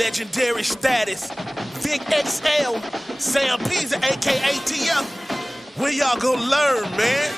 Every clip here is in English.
Legendary status. Vic XL, Sam Pisa, aka TF. Where y'all gonna learn, man?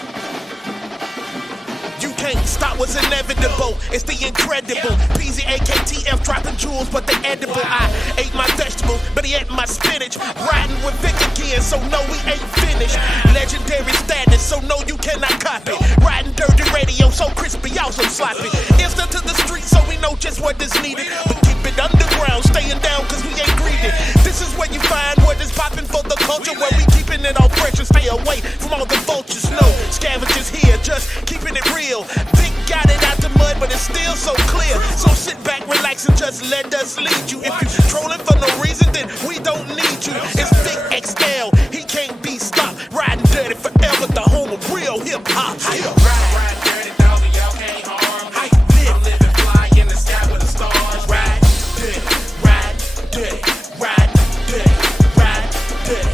You can't stop what's inevitable. It's the incredible. PZ, AKTF, dropping jewels, but they edible. I ate my vegetables, but he ate my spinach. Riding with Vic again, so no, we ain't finished. Legendary status, so no, you cannot copy. Riding dirty radio, so crispy, also sloppy. Instant to the street, so we know just what is needed. But keep it underground, staying down, cause we ain't greedy. This is where you find what is popping for the culture, where we keeping it all fresh and stay away from all the vultures. No scavengers here, just keeping it real. Vic got it out the mud, but it's still so clear. So sit back, relax, and just let us lead you. If you trolling for no reason, then we don't need you. It's Vic XL, he can't be stopped. Riding dirty forever, the home of real hip hop. Ride dirty, dog, and y'all can't harm me. I'm living fly in the sky with the stars. Ride dirty, ride dirty, ride dirty, ride dirty.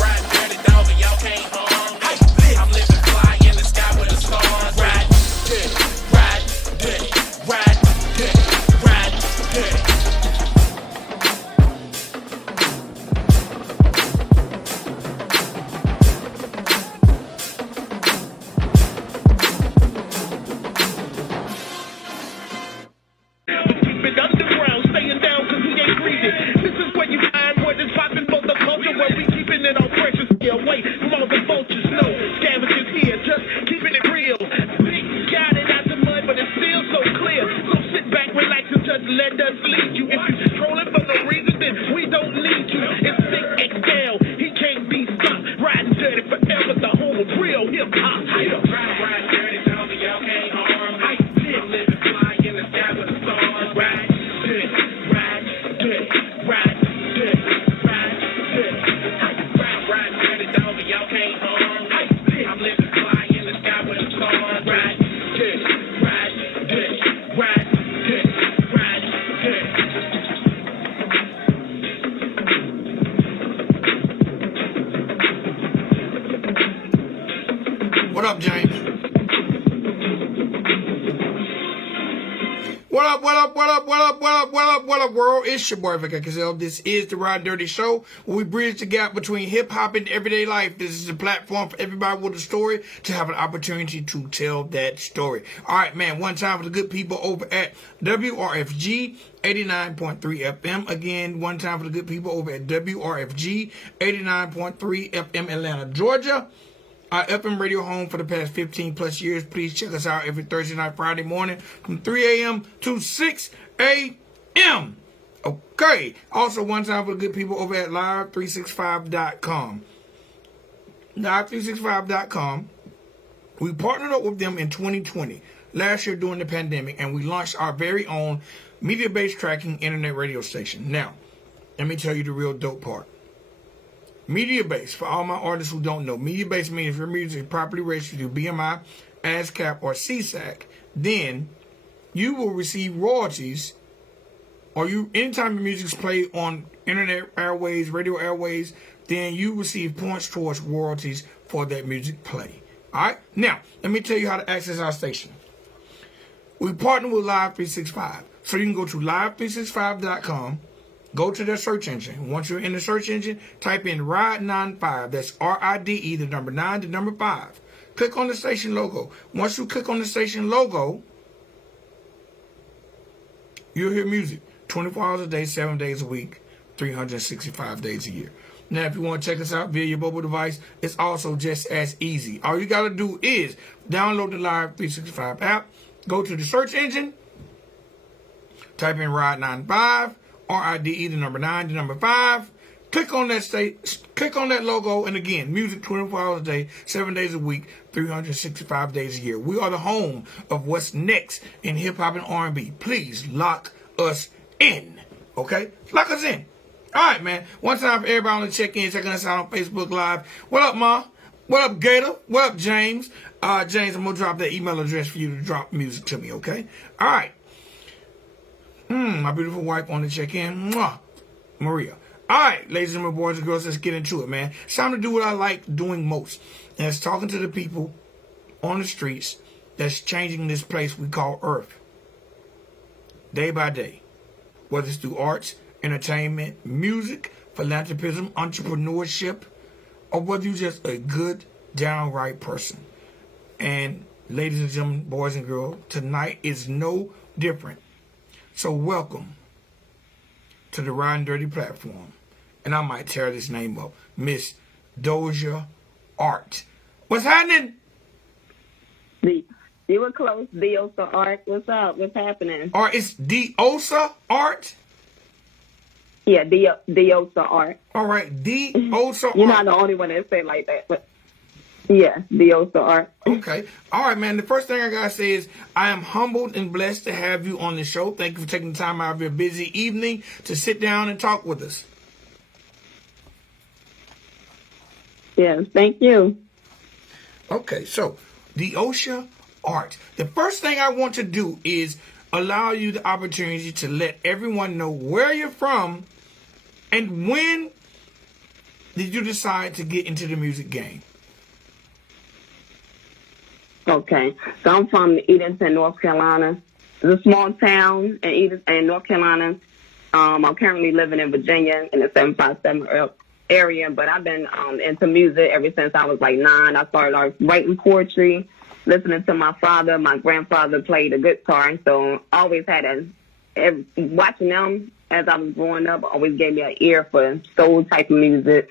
Ride dirty, dog, and y'all can't harm me. I'm living fly in the sky with the stars. Ride dirty, ride dirty, ride dirty, ride dirty. Keep it underground, staying down, cause we ain't greedy. This is where you find what is popping for the culture, where we keeping it all fresh and stay away from all the vultures. No scavengers here, just keeping it real. Big got it out the mud, but it's still so clear. So sit back, relax, and just let us lead you. If you're trolling for no reason, then we don't need you. It's Vic XL, he can't be stopped. Riding dirty forever, the home of real hip hop. Ride dirty, dog, and y'all can't harm me. I'm living fly in the sky with the stars. Ride dirty, ride dirty, ride dirty, ride dirty. Ride dirty, dog, and y'all can't harm me. I'm living fly in the sky with the stars. Ride dirty, ride dirty, ride dirty, ride dirty. What up, James? What up, what up, what up, what up, what up, what up, what up, world? It's your boy, Vic XL. This is the Ride Dirty Show, where we bridge the gap between hip-hop and everyday life. This is a platform for everybody with a story to have an opportunity to tell that story. All right, man, one time for the good people over at WRFG 89.3 FM. Again, one time for the good people over at WRFG 89.3 FM, Atlanta, Georgia. Our FM radio home for the past 15 plus years. Please check us out every Thursday night, Friday morning from 3 a.m. to 6 a.m. Okay. Also, one time for the good people over at live365.com. Live365.com. We partnered up with them in 2020, last year during the pandemic, and we launched our very own media-based tracking internet radio station. Now, let me tell you the real dope part. Media-based, for all my artists who don't know, media-based means if your music is properly registered to BMI, ASCAP, or CSAC, then you will receive royalties, or anytime your music is played on internet airways, radio airways, then you receive points towards royalties for that music play. All right? Now, let me tell you how to access our station. We partner with Live365. So you can go to live365.com. Go to their search engine. Once you're in the search engine, type in RIDE95. That's RIDE, the number 9, the number 5. Click on the station logo. Once you click on the station logo, you'll hear music 24 hours a day, 7 days a week, 365 days a year. Now, if you want to check us out via your mobile device, it's also just as easy. All you got to do is download the Live 365 app, go to the search engine, type in RIDE95, RIDE, the number 9, the number 5. Click on that logo, and again, music 24 hours a day, 7 days a week, 365 days a year. We are the home of what's next in hip-hop and R&B. Please lock us in, okay? Lock us in. All right, man. One time for everybody on the check-in, checking us out on Facebook Live. What up, Ma? What up, Gator? What up, James? James, I'm going to drop that email address for you to drop music to me, okay? All right. My beautiful wife on the check-in. Mwah. Maria. All right, ladies and boys and girls, let's get into it, man. It's time to do what I like doing most. And it's talking to the people on the streets that's changing this place we call Earth. Day by day. whether it's through arts, entertainment, music, philanthropism, entrepreneurship, or whether you're just a good, downright person. And ladies and gentlemen, boys and girls, tonight is no different. So welcome to the Riding Dirty platform. And I might tear this name up. Miss Doisa Art. What's happening? You were close. Diosa Art. What's up? What's happening? Or it's Diosa Art? Yeah, Diosa Art. All right, Diosa Art. You're not the only one that say it like that, but yeah, Diosa Art. Okay. All right, man. The first thing I got to say is I am humbled and blessed to have you on the show. Thank you for taking the time out of your busy evening to sit down and talk with us. Yes, thank you. Okay, so Diosa Art. The first thing I want to do is allow you the opportunity to let everyone know where you're from and when did you decide to get into the music game? Okay, so I'm from Edenton, North Carolina. It's a small town in North Carolina. I'm currently living in Virginia in the 757 area, but I've been into music ever since I was like 9. I started off writing poetry, listening to my father. My grandfather played the guitar, so I always had watching them as I was growing up always gave me an ear for soul type of music,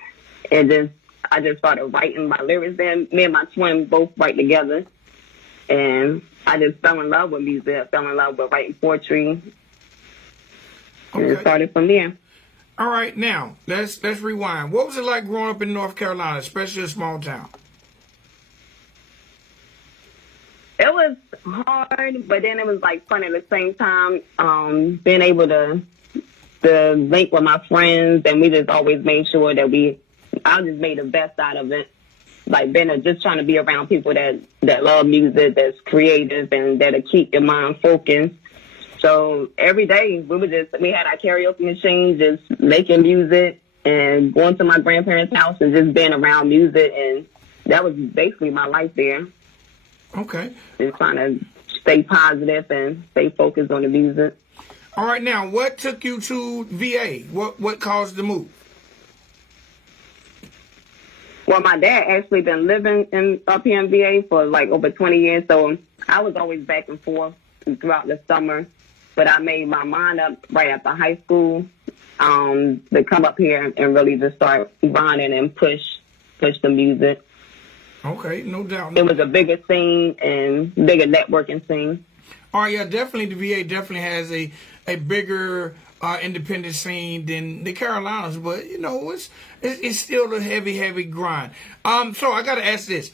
and I just started writing my lyrics. And me and my twin both write together, and I just fell in love with music. I fell in love with writing poetry, and it started from there. All right, now let's rewind. What was it like growing up in North Carolina, especially a small town? It was hard, but then it was like fun at the same time. Being able to link with my friends, and we just always made sure that I just made the best out of it. Like just trying to be around people that love music, that's creative, and that'll keep your mind focused. So every day we had our karaoke machine, just making music and going to my grandparents' house and just being around music, and that was basically my life there. Okay. Just trying to stay positive and stay focused on the music. All right, now what took you to VA? What caused the move? Well, my dad actually been living up here in VA for like over 20 years, so I was always back and forth throughout the summer. But I made my mind up right after high school to come up here and really just start grinding and push the music. Okay, no doubt. It was a bigger scene and bigger networking scene. Oh yeah, definitely the VA definitely has a bigger independent scene than the Carolinas, but you know it's still a heavy grind. So I gotta ask this: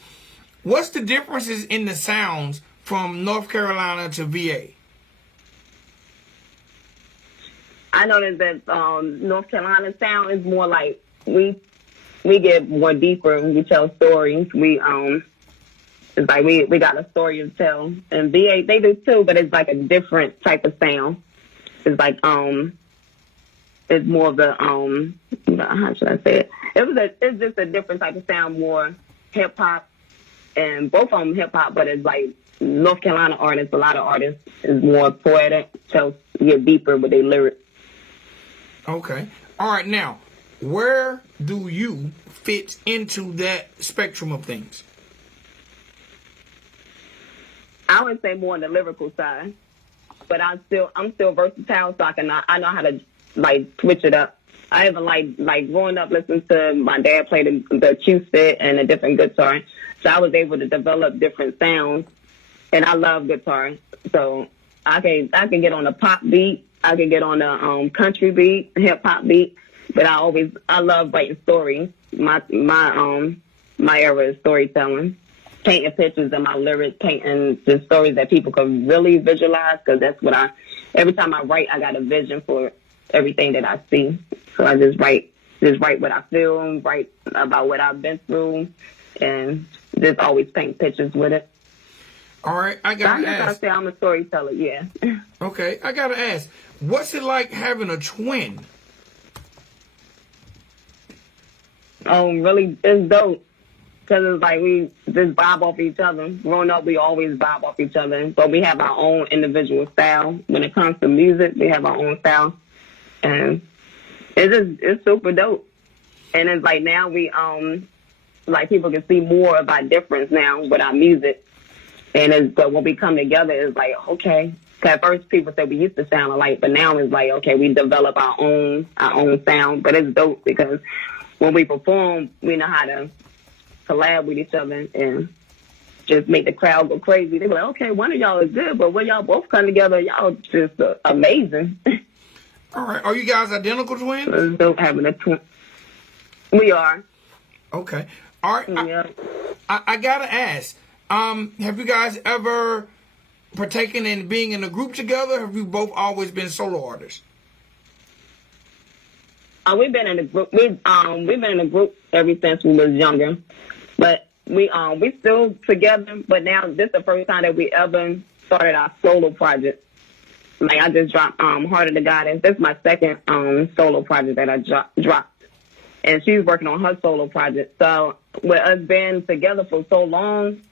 what's the differences in the sounds from North Carolina to VA? I noticed that North Carolina sound is more like we get more deeper when we tell stories. It's like we got a story to tell. And VA, they do too, but it's like a different type of sound. It's like it's more of the how should I say it? It's just a different type of sound, more hip hop, and both of them hip hop, but it's like North Carolina artists, a lot of artists is more poetic, so get deeper with their lyrics. Okay. All right. Now, where do you fit into that spectrum of things? I would say more on the lyrical side, but I'm still versatile, so I know how to like switch it up. I even like growing up listening to my dad play the acoustic and a different guitar, so I was able to develop different sounds, and I love guitar, so I can get on a pop beat. I can get on a country beat, hip hop beat, but I love writing stories. My era is storytelling, painting pictures in my lyrics, painting the stories that people can really visualize. Because that's what every time I write, I got a vision for everything that I see. So I just write what I feel, write about what I've been through, and just always paint pictures with it. All right, I gotta ask. I say I'm a storyteller, yeah. Okay, I gotta ask, what's it like having a twin? Really, it's dope. Because it's like we just vibe off each other. Growing up, we always vibe off each other. But we have our own individual style. When it comes to music, we have our own style. and it's super dope. And it's like now we like people can see more of our difference now with our music. And but when we come together, it's like, okay. 'Cause at first people said we used to sound alike, but now it's like, okay, we develop our own sound. But it's dope because when we perform, we know how to collab with each other and just make the crowd go crazy. They be like, okay, one of y'all is good, but when y'all both come together, y'all just amazing. All right. Are you guys identical twins? It's dope having a twin. We are. Okay. All right. Yeah. I gotta ask. Have you guys ever partaken in being in a group together? Or have you both always been solo artists? We've been in a group. We've been in a group ever since we was younger, but we still together. But now this is the first time that we ever started our solo project. Like I just dropped Heart of the Goddess. This is my second solo project that I dropped, and she's working on her solo project. So with us being together for so long,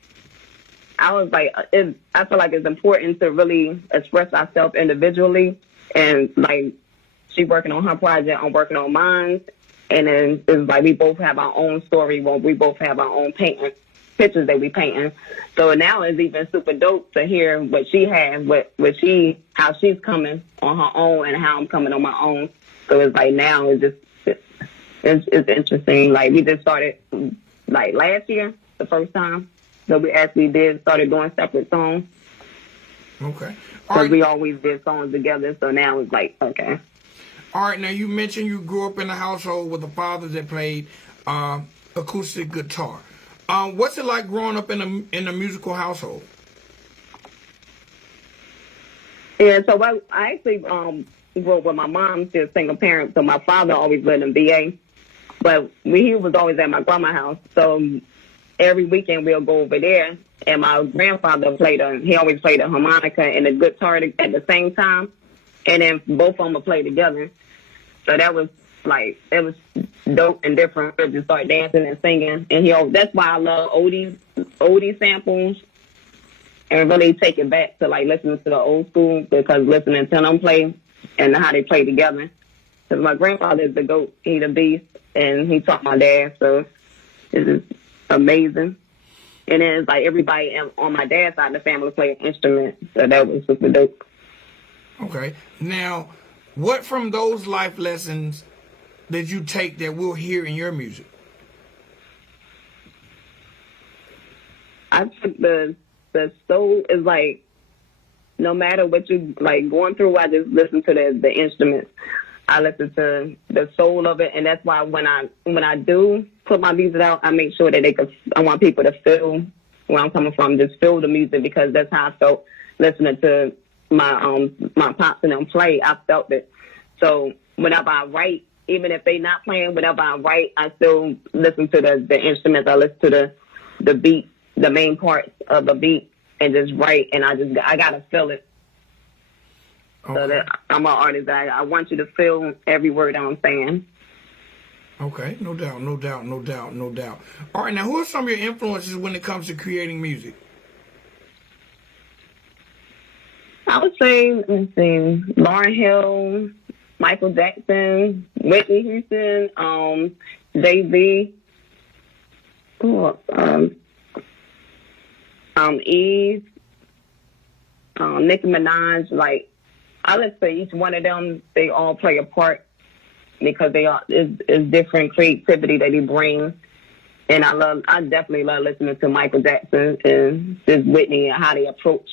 I was like, I feel like it's important to really express ourselves individually, and like she working on her project, I'm working on mine, and then it's like we both have our own story. Well, we both have our own pictures that we painting. So now it's even super dope to hear what she has, how she's coming on her own, and how I'm coming on my own. So it's like now it's interesting. Like we just started like last year, the first time. So we actually started doing separate songs. Okay. Because we always did songs together, so now it's like, okay. All right, now you mentioned you grew up in a household with a father that played acoustic guitar. What's it like growing up in a musical household? Yeah, so I actually grew up with my mom. She's a single parent, so my father always lived in VA. But he was always at my grandma's house, so every weekend we'll go over there, and my grandfather he always played a harmonica and a guitar at the same time, and then both of them would play together. So that was like, it was dope and different. We just start dancing and singing, and that's why I love oldie samples, and really take it back to like listening to the old school, because listening to them play and how they play together. Because my grandfather is the GOAT, he's the beast, and he taught my dad, so it's just amazing. And then it's like everybody on my dad's side of the family played an instrument, so that was super dope. Okay. Now, what from those life lessons did you take that we'll hear in your music? I took the soul is like, no matter what you like going through, I just listen to the instruments. I listen to the soul of it, and that's why when I do put my music out, I make sure that I want people to feel where I'm coming from, just feel the music, because that's how I felt listening to my pops and them play. I felt it. So whenever I write, even if they not playing, whenever I write, I still listen to the instruments. I listen to the beat, the main parts of the beat, and just write, and I gotta feel it. Okay. So that I'm an artist. I want you to feel every word I'm saying. Okay, no doubt. All right, now who are some of your influences when it comes to creating music? I would say, let's see, Lauryn Hill, Michael Jackson, Whitney Houston, Jay-Z, Eve, Nicki Minaj. Like, I let's say each one of them, they all play a part, because it's different creativity that they bring. And I definitely love listening to Michael Jackson and just Whitney and how they approach.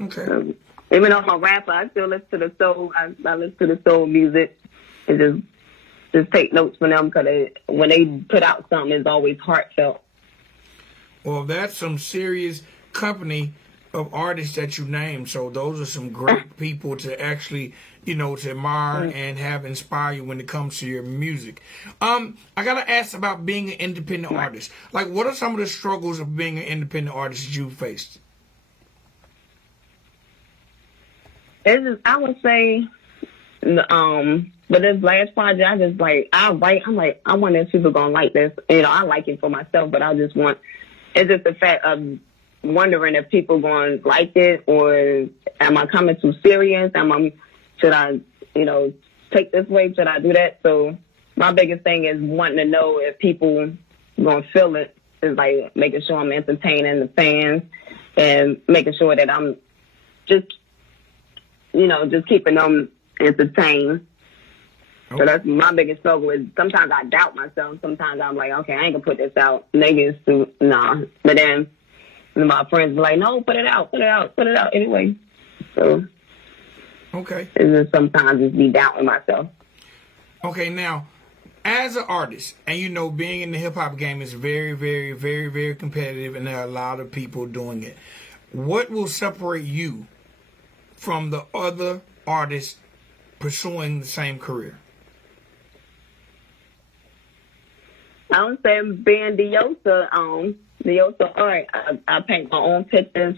Okay. Even though I'm a rapper, I still listen to the soul. I listen to the soul music and just take notes from them, because when they put out something, it's always heartfelt. Well, that's some serious company of artists that you named. So those are some great people to actually, to admire and have inspire you when it comes to your music. I gotta ask about being an independent artist. Like, what are some of the struggles of being an independent artist that you faced? I would say, but this last project, I just like, I write, I'm like, I wonder if people gonna like this. I like it for myself, but it's just the fact of wondering if people gonna like it, or am I coming too serious? Should I take this way? Should I do that? So my biggest thing is wanting to know if people gonna feel it. Is like making sure I'm entertaining the fans and making sure that I'm just keeping them entertained. Okay. So that's my biggest struggle. Is sometimes I doubt myself. Sometimes I'm like, okay, I ain't gonna put this out. Maybe it's too nah. But then my friends be like, no, put it out anyway. So Okay. it's just sometimes just be doubting myself. Okay, now, as an artist, and being in the hip hop game is very, very, very, very competitive, and there are a lot of people doing it. What will separate you from the other artists pursuing the same career? I would say being Diosa Art. I paint my own pictures,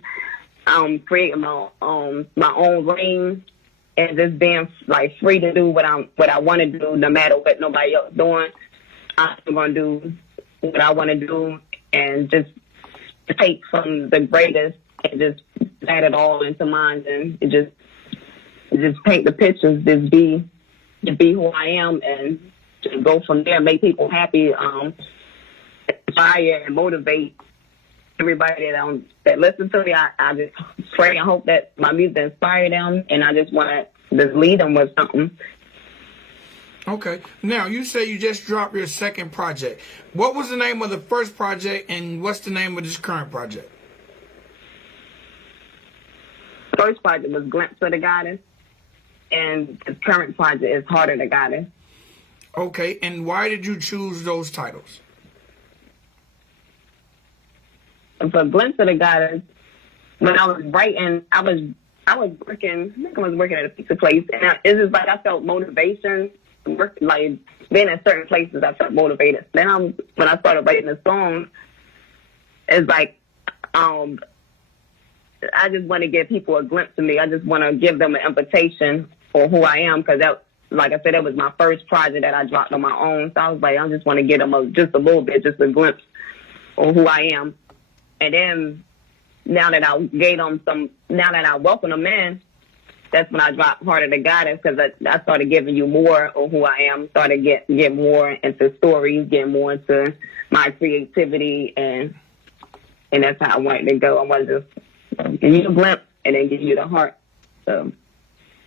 create my own ring, and just being like free to do what I want to do, no matter what nobody else doing. I'm gonna do what I want to do, and just take from the greatest and just add it all into mine, and just paint the pictures, just be who I am, and just go from there, make people happy, inspire and motivate everybody that listens to me. I just pray and hope that my music inspire them, and I just want to just lead them with something. Okay. Now, you say you just dropped your second project. What was the name of the first project, and what's the name of this current project? First project was Glimpse of the Goddess, and the current project is Heart of the Goddess. Okay, and why did you choose those titles? For Glimpse of the Goddess, when I was writing, I was working. I think I was working at a pizza place, and it's just like I felt motivation. Like being in certain places, I felt motivated. Then when I started writing the song, it's like I just want to give people a glimpse of me. I just want to give them an invitation for who I am, because that, like I said, that was my first project that I dropped on my own. So I was like, I just want to give them just a little bit, just a glimpse of who I am. And then now that I welcome them in, that's when I dropped Heart of the Goddess, because I started giving you more of who I am, started get more into stories, get more into my creativity, and that's how I wanted to go. I wanted to give you a glimpse and then give you the heart. So.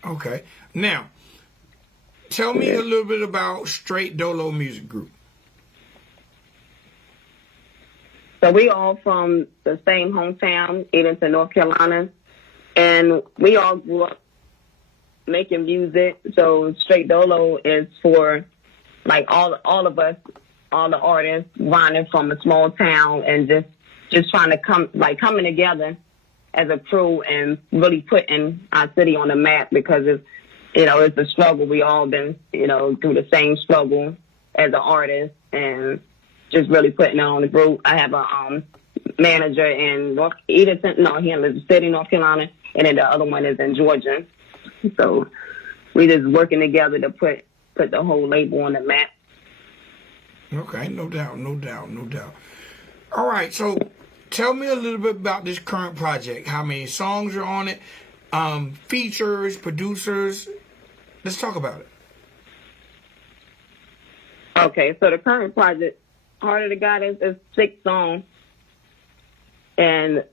Okay. Now, tell me a little bit about Straight Dolo Music Group. So we all from the same hometown, Edenton, North Carolina, and we all grew up making music. So Straight Dolo is for like all of us, all the artists running from a small town, and just trying to coming together as a crew and really putting our city on the map, because it's a struggle. We all been through the same struggle as an artist, and just really putting it on the group. I have a manager in he in the city, North Carolina, and then the other one is in Georgia. So we just working together to put the whole label on the map. Okay, no doubt. All right, so tell me a little bit about this current project. How many songs are on it? Features, producers. Let's talk about it. Okay, so the current project, Heart of the Goddess, is 6 songs, and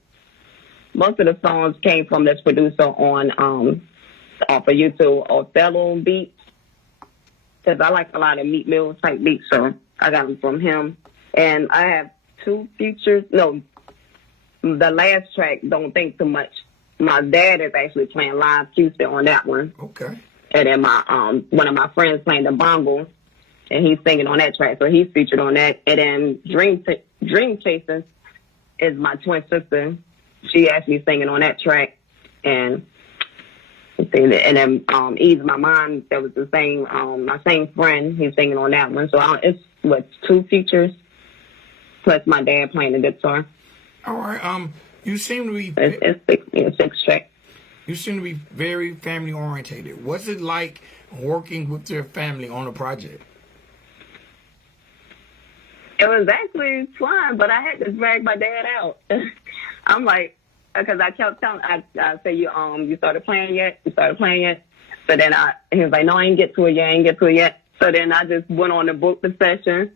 most of the songs came from this producer on off of YouTube, Othello beats, because I like a lot of Meat Mill type beats, so I got them from him. And I have 2 features. No, the last track, Don't Think Too Much. My dad is actually playing live Houston on that one. Okay. And then my one of my friends playing the bongos, and he's singing on that track, so he's featured on that. And then Dream Chasers is my twin sister. She actually singing on that track. And then Ease My Mind, that was the same, my same friend, he's singing on that one. So it's 2 features plus my dad playing the guitar. All right. You seem to be It's 6 tracks. You seem to be very family orientated. What's it like working with your family on a project? It was actually fun, but I had to drag my dad out. I'm like, because I kept telling, I said, you started playing yet? You started playing yet? So then he was like, no, I ain't get to it yet. So then I just went on to book the session.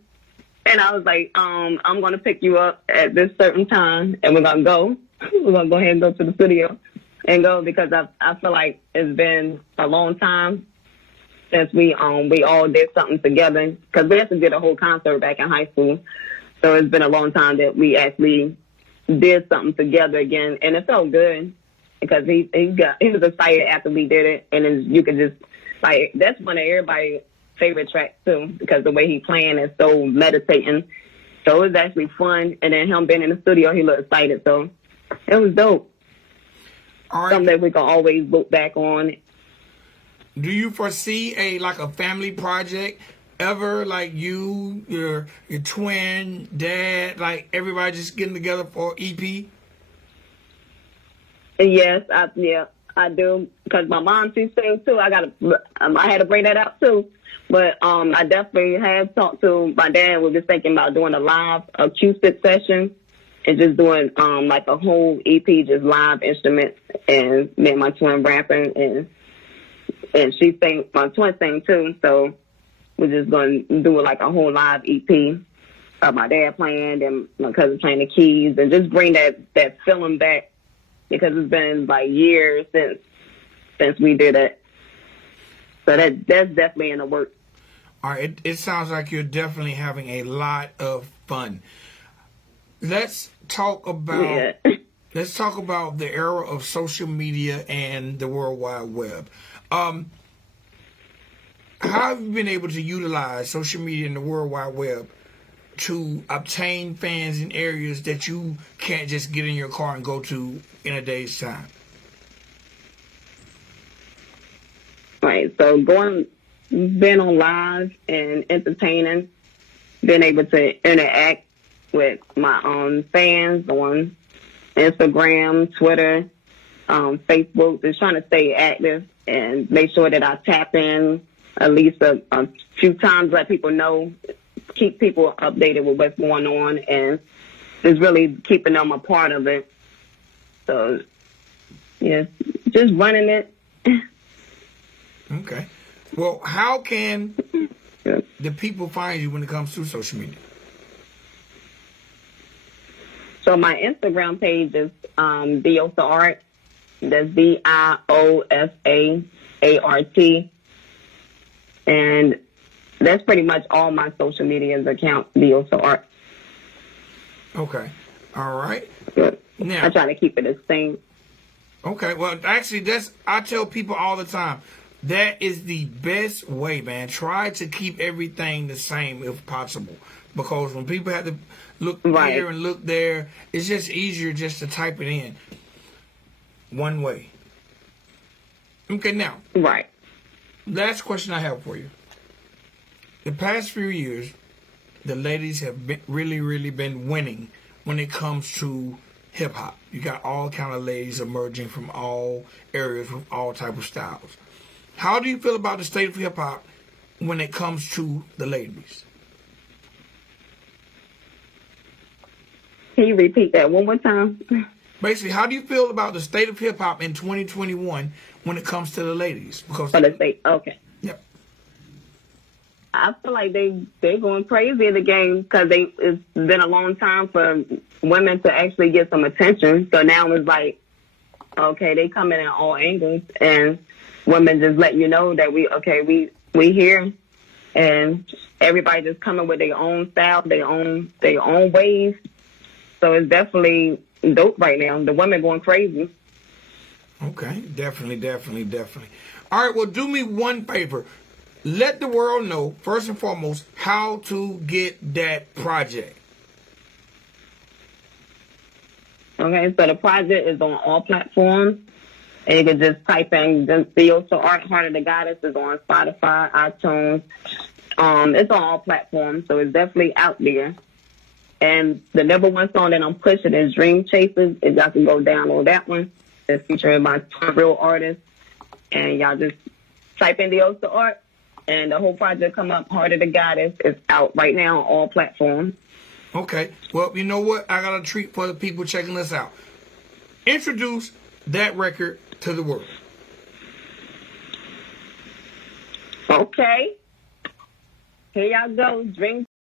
And I was like, I'm going to pick you up at this certain time, and we're going to go. We're going to go ahead and go to the studio and go, because I feel like it's been a long time since we all did something together, because we actually did a whole concert back in high school. So it's been a long time that we actually did something together again, and it felt good because he was excited after we did it, and then you could just, like, that's one of everybody's favorite tracks too, because the way he playing is so meditating. So it was actually fun, and then him being in the studio, he looked excited, so it was dope. All right. Something that we can always look back on. Do you foresee a family project ever, like your twin, dad, like everybody just getting together for EP? Yes, I do, because my mom, she sings too. I had to bring that out too. But I definitely have talked to my dad. We were just thinking about doing a live acoustic session and just doing like a whole EP, just live instruments, and me and my twin rapping, and she sing, my twin sing too. So we're just going to do like a whole live EP of my dad playing and my cousin playing the keys, and just bring that feeling back, because it's been like years since we did it. So that's definitely in the works. All right, it sounds like you're definitely having a lot of fun. Let's talk about the era of social media and the World Wide Web. How have you been able to utilize social media and the World Wide Web to obtain fans in areas that you can't just get in your car and go to in a day's time? Right, so being on live and entertaining, being able to interact with my own fans on Instagram, Twitter, Facebook, just trying to stay active and make sure that I tap in at least a few times, let people know, keep people updated with what's going on, and just really keeping them a part of it. So, yeah, just running it. Okay. Well, how can the people find you when it comes to social media? So my Instagram page is Diosa Art. That's DIOSA ART. And that's pretty much all my social media's account, Diosa Art. Okay. All right. Good. Now, I try to keep it the same. Okay. Well, actually, I tell people all the time, that is the best way, man. Try to keep everything the same if possible. Because when people have to look here and look there, it's just easier just to type it in one way. Okay, now. Right. Last question I have for you. The past few years, the ladies have really been winning when it comes to hip-hop. You got all kind of ladies emerging from all areas with all type of styles. How do you feel about the state of hip-hop when it comes to the ladies? Can you repeat that one more time? Basically, how do you feel about the state of hip-hop in 2021 when it comes to the ladies? Because For the state, okay. Yep. I feel like they're going crazy in the game, because it's been a long time for women to actually get some attention. So now it's like, okay, they come in at all angles, and women just let you know that we here, and everybody just coming with their own style, their own ways. So it's definitely dope right now. The women going crazy. Okay, definitely. All right, well, do me one favor. Let the world know, first and foremost, how to get that project. Okay, so the project is on all platforms. And you can just type in Diosa Art, Heart of the Goddess. Is on Spotify, iTunes. It's on all platforms, so it's definitely out there. And the number one song that I'm pushing is Dream Chasers. If y'all can go download that one. It's featuring my two real artists. And y'all just type in Diosa Art, and the whole project come up, Heart of the Goddess. It's out right now on all platforms. Okay. Well, you know what? I got a treat for the people checking this out. Introduce that record to the world. Okay. Here y'all go. Drink